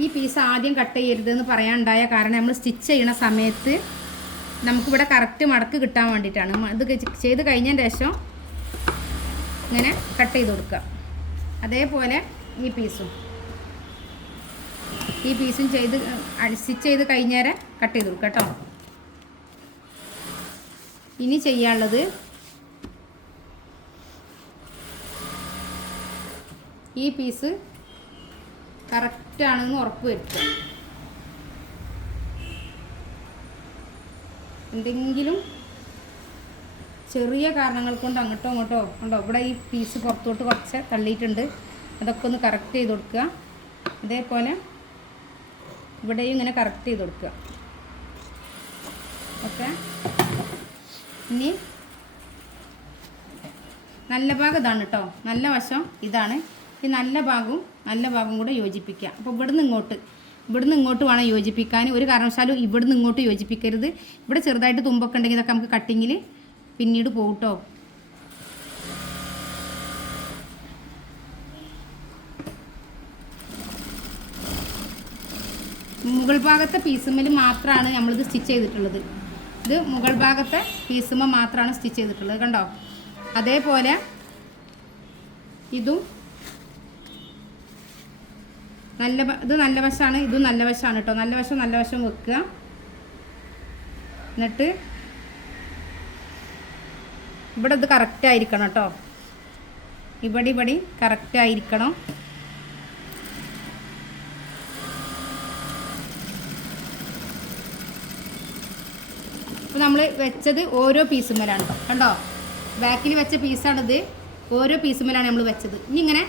ഈ പീസ് ആദ്യം കട്ട് ചെയ്യരുതെന്ന് പറയാനുണ്ടായ കാരണം നമ്മൾ സ്റ്റിച്ച് ചെയ്യണ സമയത്ത് നമുക്കിവിടെ കറക്റ്റ് മടക്ക് കിട്ടാൻ വേണ്ടിയിട്ടാണ്. ഇത് ചെയ്ത് കഴിഞ്ഞതിന് ശേഷം ഇങ്ങനെ കട്ട് ചെയ്ത് കൊടുക്കുക. അതേപോലെ ഈ പീസും ചെയ്ത് സ്റ്റിച്ച് ചെയ്ത് കഴിഞ്ഞേരെ കട്ട് ചെയ്ത് കൊടുക്കുക കേട്ടോ. ഇനി ചെയ്യാനുള്ളത് ഈ പീസ് കറക്റ്റാണെന്ന് ഉറപ്പ് വരുത്തുക. എന്തെങ്കിലും ചെറിയ കാരണങ്ങൾ കൊണ്ട് അങ്ങോട്ടോ ഇങ്ങോട്ടോ ഉണ്ടോ ഇവിടെ ഈ പീസ് പുറത്തോട്ട് കുറച്ച് തള്ളിയിട്ടുണ്ട്. അതൊക്കെ ഒന്ന് കറക്റ്റ് ചെയ്ത് കൊടുക്കുക. അതേപോലെ ഇവിടെയും ഇങ്ങനെ കറക്റ്റ് ചെയ്ത് കൊടുക്കുക. ഓക്കെ, ഇനി നല്ല ഭാഗം ഇതാണ് കേട്ടോ. നല്ല വശം ഇതാണ്. ഈ നല്ല ഭാഗം കൂടെ യോജിപ്പിക്കുക. അപ്പോൾ ഇവിടുന്ന് ഇങ്ങോട്ട് വേണം യോജിപ്പിക്കാൻ. ഒരു കാരണവശാലും ഇവിടുന്ന് ഇങ്ങോട്ട് യോജിപ്പിക്കരുത്. ഇവിടെ ചെറുതായിട്ട് തുമ്പൊക്കെ ഉണ്ടെങ്കിൽ ഇതൊക്കെ നമുക്ക് കട്ടിങ്ങിൽ പിന്നീട് പോകട്ടോ. മുകൾ ഭാഗത്തെ പീസുമ്മൽ മാത്രമാണ് നമ്മളിത് സ്റ്റിച്ച് ചെയ്തിട്ടുള്ളത്. ഇത് മുകൾ ഭാഗത്തെ പീസുമ്മ മാത്രമാണ് സ്റ്റിച്ച് ചെയ്തിട്ടുള്ളത് കണ്ടോ. അതേപോലെ ഇതും ഇത് നല്ല വശമാണ്, ഇതും നല്ല വശമാണ് കേട്ടോ. നല്ല വശം വെക്കുക. എന്നിട്ട് ഇവിടെ ഇത് കറക്റ്റായിരിക്കണം കേട്ടോ. ഇവിടെ കറക്റ്റായിരിക്കണം. അപ്പോൾ നമ്മൾ വെച്ചത് ഓരോ പീസുമ്മലാണ് കണ്ടോ. ബാക്കിൽ വെച്ച പീസാണിത്. ഓരോ പീസുമ്മലാണ് നമ്മൾ വെച്ചത്. ഇനി ഇങ്ങനെ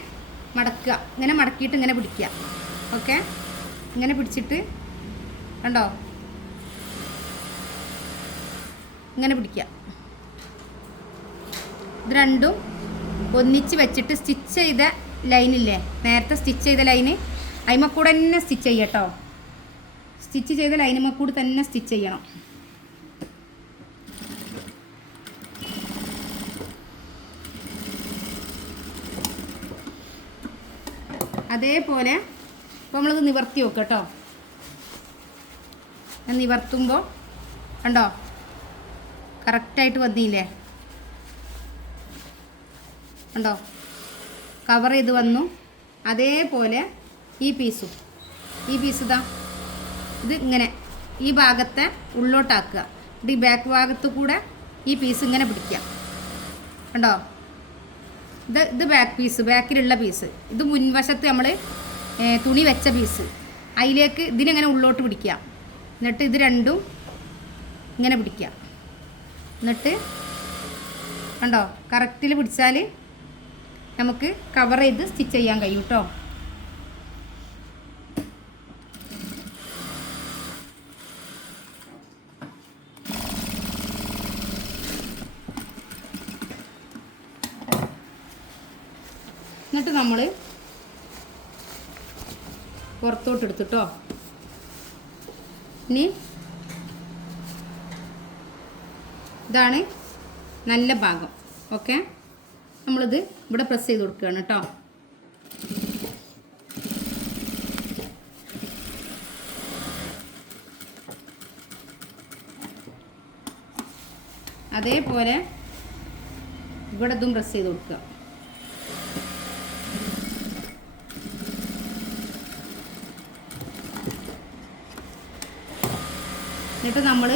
മടക്കുക. ഇങ്ങനെ മടക്കിയിട്ട് ഇങ്ങനെ പിടിക്കുക. ഓക്കെ, ഇങ്ങനെ പിടിച്ചിട്ട് കണ്ടോ ഇങ്ങനെ പിടിക്കുക. ഇത് രണ്ടും ഒന്നിച്ച് വെച്ചിട്ട് സ്റ്റിച്ച് ചെയ്ത ലൈനില്ലേ, നേരത്തെ സ്റ്റിച്ച് ചെയ്ത ലൈന് അതിമക്കൂടെ തന്നെ സ്റ്റിച്ച് ചെയ്യട്ടോ. സ്റ്റിച്ച് ചെയ്ത ലൈനുമക്കൂടെ തന്നെ സ്റ്റിച്ച് ചെയ്യണം. അതേപോലെ ഇപ്പോൾ നമ്മളത് നിവർത്തി വെക്കുക കേട്ടോ. നിവർത്തുമ്പോൾ കണ്ടോ കറക്റ്റായിട്ട് വന്നില്ലേ, കണ്ടോ കവർ ചെയ്ത് വന്നു. അതേപോലെ ഈ പീസ് ഇതാ, ഇത് ഇങ്ങനെ ഈ ഭാഗത്തെ ഉള്ളോട്ടാക്കുക. ഇത് ഈ ബാക്ക് ഭാഗത്ത് കൂടെ ഈ പീസ് ഇങ്ങനെ പിടിക്കുക. കണ്ടോ, ഇത് ബാക്ക് പീസ്, ബാക്കിലുള്ള പീസ്. ഇത് മുൻവശത്ത് നമ്മൾ തുണി വെച്ച പീസ്. അതിലേക്ക് ഇതിനെങ്ങനെ ഉള്ളോട്ട് പിടിക്കുക. എന്നിട്ട് ഇത് രണ്ടും ഇങ്ങനെ പിടിക്കുക. എന്നിട്ട് കണ്ടോ കറക്റ്റിൽ പിടിച്ചാൽ നമുക്ക് കവർ ചെയ്ത് സ്റ്റിച്ച് ചെയ്യാൻ കഴിയും കേട്ടോ. എന്നിട്ട് നമ്മൾ പുറത്തോട്ട് എടുത്തിട്ടോ. ഇനി ഇതാണ് നല്ല ഭാഗം. ഓക്കെ, നമ്മളിത് ഇവിടെ പ്രസ് ചെയ്ത് കൊടുക്കുകയാണ് കേട്ടോ. അതേപോലെ ഇവിടെ ഇതും പ്രസ് ചെയ്ത് കൊടുക്കുക. എന്നിട്ട് നമ്മൾ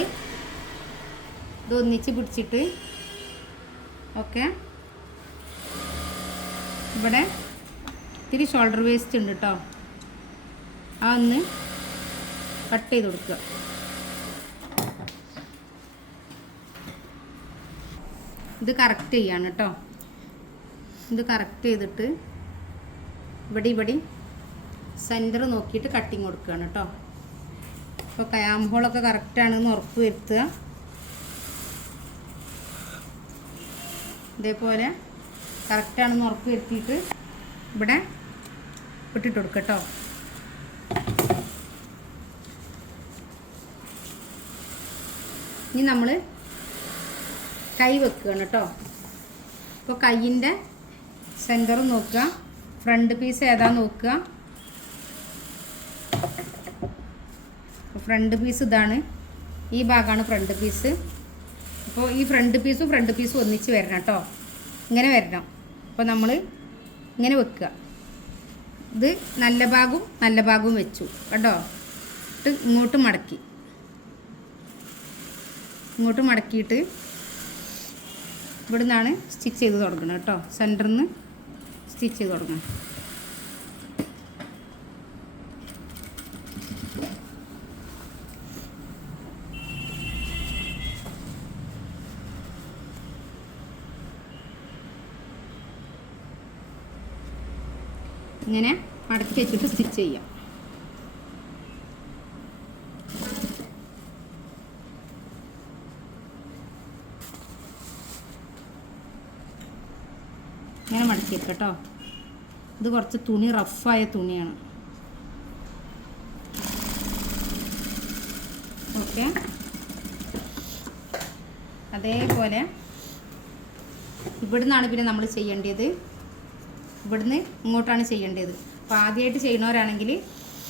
ഇത് ഒന്നിച്ച് പിടിച്ചിട്ട് ഓക്കെ, ഇവിടെ ഇത്തിരി ഷോൾഡർ വേസ്റ്റ് ഉണ്ട് കേട്ടോ, അതൊന്ന് കട്ട് ചെയ്ത് കൊടുക്കുക. ഇത് കറക്റ്റ് ചെയ്യാണ് കേട്ടോ. ഇത് കറക്റ്റ് ചെയ്തിട്ട് ഇവിടെ സെൻറ്റർ നോക്കിയിട്ട് കട്ടിങ് കൊടുക്കുകയാണ് കേട്ടോ. അപ്പോൾ കയാമ്പുകളൊക്കെ കറക്റ്റാണെന്ന് ഉറപ്പ് വരുത്തുക. ഇതേപോലെ കറക്റ്റാണെന്ന് ഉറപ്പ് വരുത്തിയിട്ട് ഇവിടെ ഇട്ടിട്ട് കൊടുക്കുക കേട്ടോ. ഇനി നമ്മൾ കൈ വെക്കുകയാണ് കേട്ടോ. അപ്പോൾ കൈയിൻ്റെ സെൻറ്റർ നോക്കുക, ഫ്രണ്ട് പീസ് ഏതാ നോക്കുക. ഫ്രണ്ട് പീസ് ഇതാണ്, ഈ ഭാഗമാണ് ഫ്രണ്ട് പീസ്. അപ്പോൾ ഈ ഫ്രണ്ട് പീസും ഒന്നിച്ച് വരണം കേട്ടോ, ഇങ്ങനെ വരണം. അപ്പോൾ നമ്മൾ ഇങ്ങനെ വെക്കുക. ഇത് നല്ല ഭാഗവും വെച്ചു കേട്ടോ. ഇട്ട് ഇങ്ങോട്ട് മടക്കിയിട്ട് ഇവിടെ നിന്നാണ് സ്റ്റിച്ച് ചെയ്ത് തുടങ്ങണം കേട്ടോ. സെൻറ്ററിൽ നിന്ന് സ്റ്റിച്ച് ചെയ്ത് തുടങ്ങണം. ഇങ്ങനെ മടക്കി വെച്ചിട്ട് സ്റ്റിച്ച് ചെയ്യാം. ഇങ്ങനെ മടക്കി വെക്കാം കേട്ടോ. ഇത് കുറച്ച് തുണി റഫായ തുണിയാണ്. ഓക്കെ, അതേപോലെ ഇവിടുന്നാണ് പിന്നെ നമ്മൾ ചെയ്യേണ്ടത്. ഇവിടുന്ന് ഇങ്ങോട്ടാണ് ചെയ്യേണ്ടത്. അപ്പോൾ ആദ്യമായിട്ട് ചെയ്യുന്നവരാണെങ്കിൽ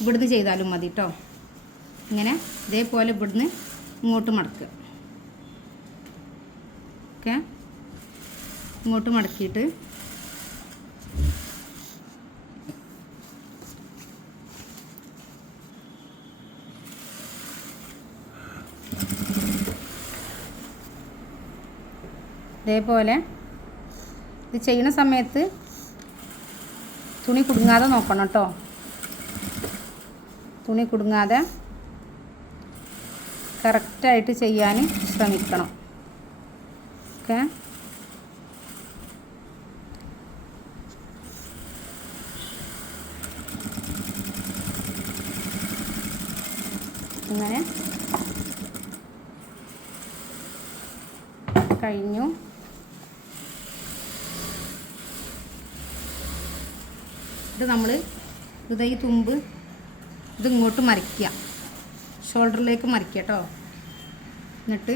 ഇവിടുന്ന് ചെയ്താലും മതി കേട്ടോ. ഇങ്ങനെ ഇതേപോലെ ഇവിടുന്ന് ഇങ്ങോട്ട് മടക്കുക. ഓക്കെ, ഇങ്ങോട്ട് മടക്കിയിട്ട് ഇതേപോലെ ഇത് ചെയ്യുന്ന സമയത്ത് തുണി കുടുങ്ങാതെ നോക്കണം കേട്ടോ. തുണി കുടുങ്ങാതെ കറക്റ്റായിട്ട് ചെയ്യാൻ ശ്രമിക്കണം. ഓക്കെ. ഇങ്ങനെ കഴിഞ്ഞു. ഇത് നമ്മൾ ഈ തുമ്പ് ഇത് ഇങ്ങോട്ട് മറിക്കുക, ഷോൾഡറിലേക്ക് മറിക്കുക കേട്ടോ. എന്നിട്ട്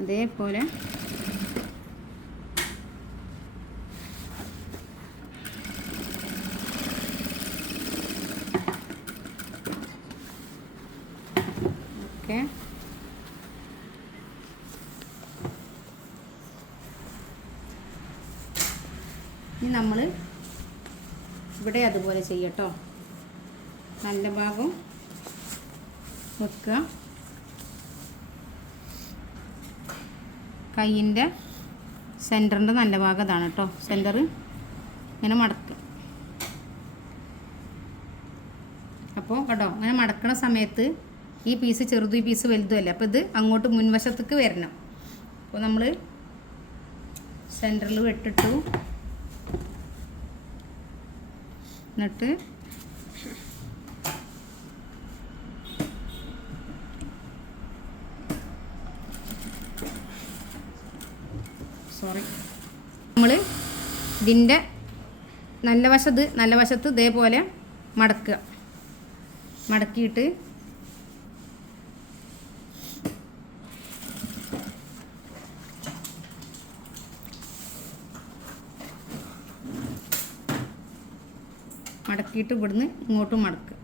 അതേപോലെ ഓക്കെ. ഇനി നമ്മൾ ഇവിടെ അതുപോലെ ചെയ്യട്ടോ. നല്ല ഭാഗം വെക്കുക, കൈയിൻ്റെ സെൻറ്ററിൻ്റെ നല്ല ഭാഗം ഇതാണ് കേട്ടോ. സെൻറ്റർ ഇങ്ങനെ മടക്കുക. അപ്പോൾ കേട്ടോ അങ്ങനെ മടക്കണ സമയത്ത് ഈ പീസ് ചെറുതും ഈ പീസ് വലുതും അല്ലേ, അപ്പോൾ ഇത് അങ്ങോട്ട് മുൻവശത്തേക്ക് വരണം. അപ്പോൾ നമ്മൾ സെൻറ്ററിൽ വെട്ടിട്ടു. എന്നിട്ട് നമ്മൾ ഇതിൻ്റെ നല്ല വശത്ത് ഇതേപോലെ മടക്കുക. മടക്കിയിട്ട് ഇവിടുന്ന് ഇങ്ങോട്ടും മടക്കുക.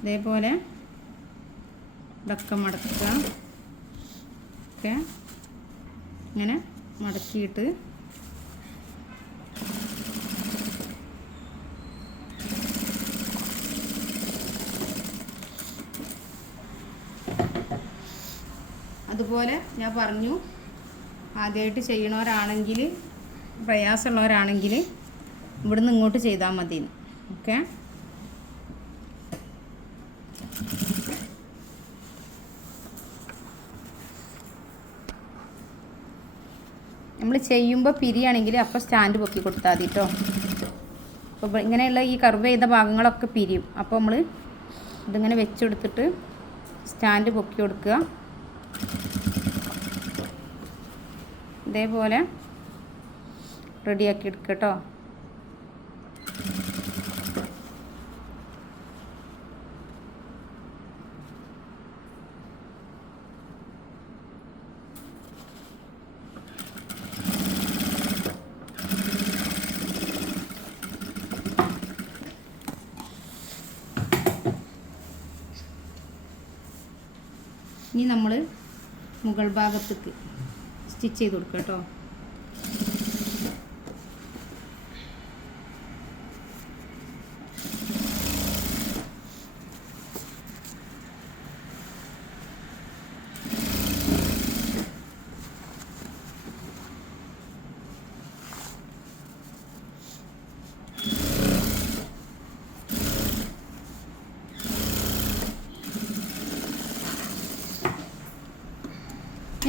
ഇതേപോലെ ഇതൊക്കെ മടക്കുക. ഓക്കെ. ഇങ്ങനെ മടക്കിയിട്ട് അതുപോലെ ഞാൻ പറഞ്ഞു, ആദ്യമായിട്ട് ചെയ്യണവരാണെങ്കിൽ, പ്രയാസമുള്ളവരാണെങ്കിൽ ഇവിടുന്ന് ഇങ്ങോട്ട് ചെയ്താൽ മതി. ഓക്കെ. നമ്മൾ ചെയ്യുമ്പോൾ പിരിയാണെങ്കിൽ അപ്പോൾ സ്റ്റാൻഡ് പൊക്കി കൊടുത്താൽ മതി കേട്ടോ. അപ്പോൾ ഇങ്ങനെയുള്ള ഈ കർവ് ചെയ്ത ഭാഗങ്ങളൊക്കെ പിരിയും. അപ്പോൾ നമ്മൾ ഇതിങ്ങനെ വെച്ചെടുത്തിട്ട് സ്റ്റാൻഡ് പൊക്കി കൊടുക്കുക. ഇതേപോലെ റെഡിയാക്കി എടുക്കുക കേട്ടോ. ഇനി നമ്മൾ മുകൾ ഭാഗത്തേക്ക് സ്റ്റിച്ച് ചെയ്ത് കൊടുക്കുക കേട്ടോ.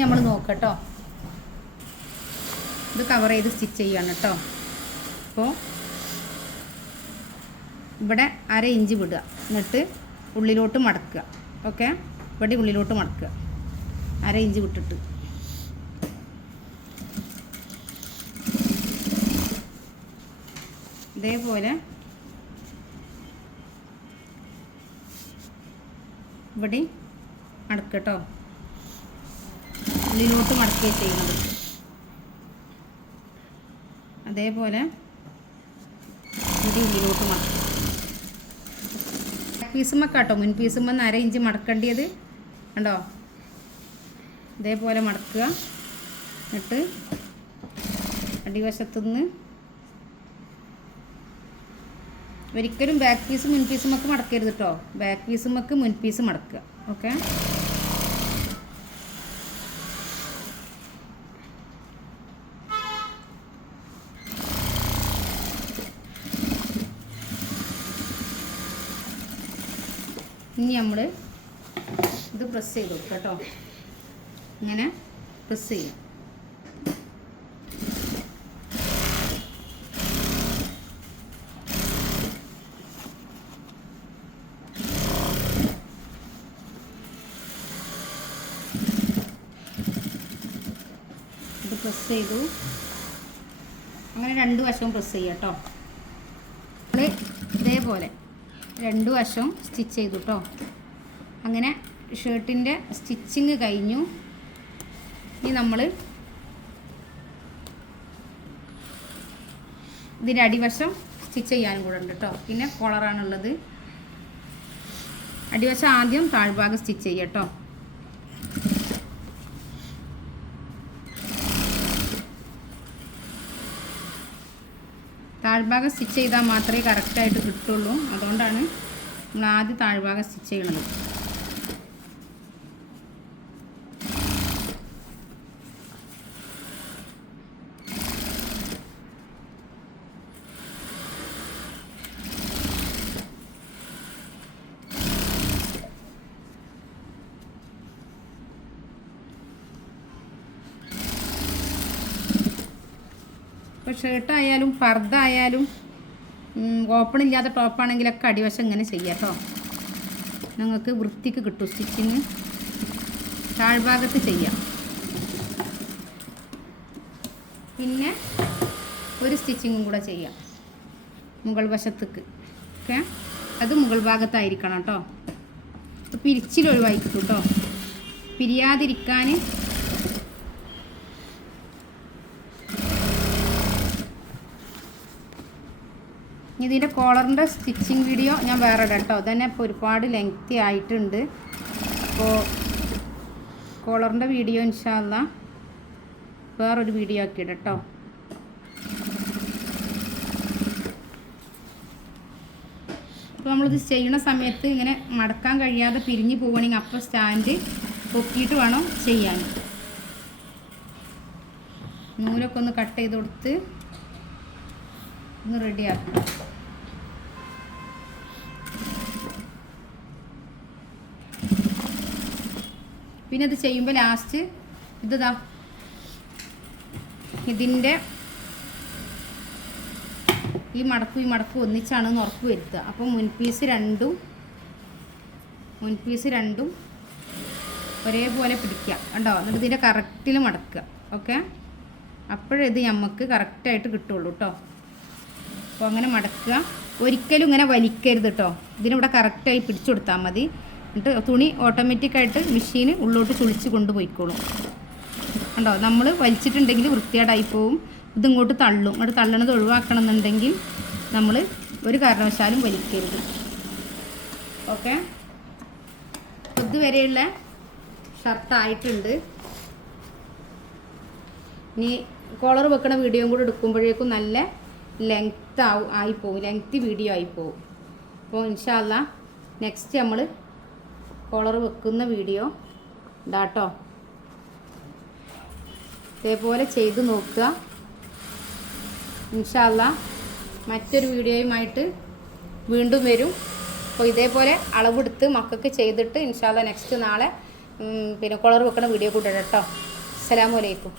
നമ്മൾ നോക്കട്ടോ, ഇത് കവർ ചെയ്ത് സ്റ്റിച്ച് ചെയ്യാണ് കേട്ടോ. അപ്പോൾ ഇവിടെ 1/2 ഇഞ്ച് വിടുക, എന്നിട്ട് ഉള്ളിലോട്ട് മടക്കുക. ഓക്കെ. ഇവിടെ ഉള്ളിലോട്ട് മടക്കുക 1/2 ഇഞ്ച് വിട്ടിട്ട്. ഇതേപോലെ ഇവിടെ മടക്കട്ടോ, ഉള്ളിലോട്ട് മടക്കുക ചെയ്യുന്നത്. അതേപോലെ ഉള്ളിലോട്ട് മടക്കുക. പീസുമ്മക്കാട്ടോ, മുൻ പീസുമ്മ 1/2 ഇഞ്ച് മടക്കേണ്ടത് കണ്ടോ. ഇതേപോലെ മടക്കുക. എന്നിട്ട് അടിവശത്തുനിന്ന് ഒരിക്കലും ബാക്ക് പീസ് മുൻ പീസുമൊക്കെ മടക്കരുത് കേട്ടോ. ബാക്ക് പീസുമൊക്കെ മുൻ പീസ് മടക്കുക. ഓക്കെ, ഇനി നമ്മൾ ഇത് പ്രസ് ചെയ്ത് കൊടുക്കുക കേട്ടോ. ഇങ്ങനെ പ്രസ് ചെയ്യും. ഇത് പ്രസ് ചെയ്തു. അങ്ങനെ 2 വശവും പ്രസ് ചെയ്യുക കേട്ടോ. ഇതേപോലെ 2 വശവും സ്റ്റിച്ച് ചെയ്തു കേട്ടോ. അങ്ങനെ ഷർട്ടിൻ്റെ സ്റ്റിച്ചിങ് കഴിഞ്ഞു. ഇനി നമ്മൾ ഇതിൻ്റെ അടിവശം സ്റ്റിച്ച് ചെയ്യാനും കൂടെ ഉണ്ട് കേട്ടോ. പിന്നെ കോളറാണുള്ളത്. അടിവശം ആദ്യം താഴ്ഭാഗം സ്റ്റിച്ച് ചെയ്യുക കേട്ടോ. താഴ്ഭാഗം സ്റ്റിച്ച് ചെയ്താൽ മാത്രമേ കറക്റ്റായിട്ട് കിട്ടുള്ളൂ. അതുകൊണ്ടാണ് നമ്മൾ ആദ്യം താഴ്ഭാഗം സ്റ്റിച്ച് ചെയ്യണത്. ഇപ്പോൾ ഷർട്ടായാലും പർദ്ദ ആയാലും ഓപ്പൺ ഇല്ലാത്ത ടോപ്പാണെങ്കിലൊക്കെ അടിവശം ഇങ്ങനെ ചെയ്യാം കേട്ടോ. നിങ്ങൾക്ക് വൃത്തിക്ക് കിട്ടും. സ്റ്റിച്ചിങ് താഴ്ഭാഗത്ത് ചെയ്യാം. പിന്നെ ഒരു സ്റ്റിച്ചിങ്ങും കൂടെ ചെയ്യാം മുകൾ വശത്തേക്ക്. ഓക്കെ, അത് മുകൾ ഭാഗത്തായിരിക്കണം കേട്ടോ. പിരിച്ചിൽ ഒഴിവാക്കി കിട്ടും കേട്ടോ. പിരിയാതിരിക്കാൻ ഇതിൻ്റെ കോളറിൻ്റെ സ്റ്റിച്ചിങ് വീഡിയോ ഞാൻ വേറെ ഇടാം കേട്ടോ. അതന്നെ ഇപ്പോൾ ഒരുപാട് ലെങ്തി ആയിട്ടുണ്ട്. അപ്പോൾ കോളറിൻ്റെ വീഡിയോ ഇൻഷാ അല്ലാഹ് വേറൊരു വീഡിയോ ആക്കി ഇടാം കേട്ടോ. അപ്പോൾ നമ്മളിത് ചെയ്യുന്ന സമയത്ത് ഇങ്ങനെ മടക്കാൻ കഴിയാതെ പിരിഞ്ഞ് പോവുകയാണെങ്കിൽ അപ്പോൾ സ്റ്റാൻഡ് പൊക്കിയിട്ട് വേണം ചെയ്യാൻ. നൂലൊക്കെ ഒന്ന് കട്ട് ചെയ്ത് കൊടുത്ത് ഒന്ന് റെഡിയാക്കണം. പിന്നെ ഇത് ചെയ്യുമ്പോൾ ലാസ്റ്റ് ഇതാ ഇതിൻ്റെ ഈ മടക്കും ഒന്നിച്ചാണെന്ന് ഉറപ്പ് വരുത്തുക. അപ്പോൾ മുൻപീസ് രണ്ടും ഒരേപോലെ പിടിക്കുക കണ്ടോ. എന്നിട്ട് ഇതിൻ്റെ കറക്റ്റിൽ മടക്കുക. ഓക്കെ, അപ്പോഴിത് നമുക്ക് കറക്റ്റായിട്ട് കിട്ടുള്ളൂ കേട്ടോ. അപ്പോൾ അങ്ങനെ മടക്കുക. ഒരിക്കലും ഇങ്ങനെ വലിക്കരുത് കേട്ടോ. ഇതിനിവിടെ കറക്റ്റായി പിടിച്ചു കൊടുത്താൽ മതി. എന്നിട്ട് തുണി ഓട്ടോമാറ്റിക്കായിട്ട് മെഷീൻ ഉള്ളോട്ട് ചുളിച്ച് കൊണ്ടുപോയിക്കോളും കണ്ടോ. നമ്മൾ വലിച്ചിട്ടുണ്ടെങ്കിൽ വൃത്തികേടായി പോവും. ഇതിങ്ങോട്ട് തള്ളും. ഇങ്ങോട്ട് തള്ളണത് ഒഴിവാക്കണം എന്നുണ്ടെങ്കിൽ നമ്മൾ ഒരു കാരണവശാലും വലിക്കരുത്. ഓക്കെ, ഇതുവരെയുള്ള ഷർട്ടായിട്ടുണ്ട്. ഇനി കോളർ വെക്കണ വീഡിയോയും കൂടെ എടുക്കുമ്പോഴേക്കും നല്ല ലെങ്തി വീഡിയോ ആയിപ്പോവും. അപ്പോൾ ഇൻഷാ അല്ലാഹ് നെക്സ്റ്റ് നമ്മൾ കോളർ വെക്കുന്ന വീഡിയോ ഇടാട്ടോ. ഇതേപോലെ ചെയ്ത് നോക്കുക. ഇൻഷാ അല്ലാഹ് മറ്റൊരു വീഡിയോയുമായിട്ട് വീണ്ടും വരും. അപ്പോൾ ഇതേപോലെ അളവെടുത്ത് മക്കൾക്ക് ചെയ്തിട്ട് ഇൻഷാ അല്ലാഹ് നെക്സ്റ്റ് നാളെ പിന്നെ കോളർ വെക്കുന്ന വീഡിയോ കൂടെ ഇടാം കേട്ടോ. അസ്സലാമു അലൈക്കും.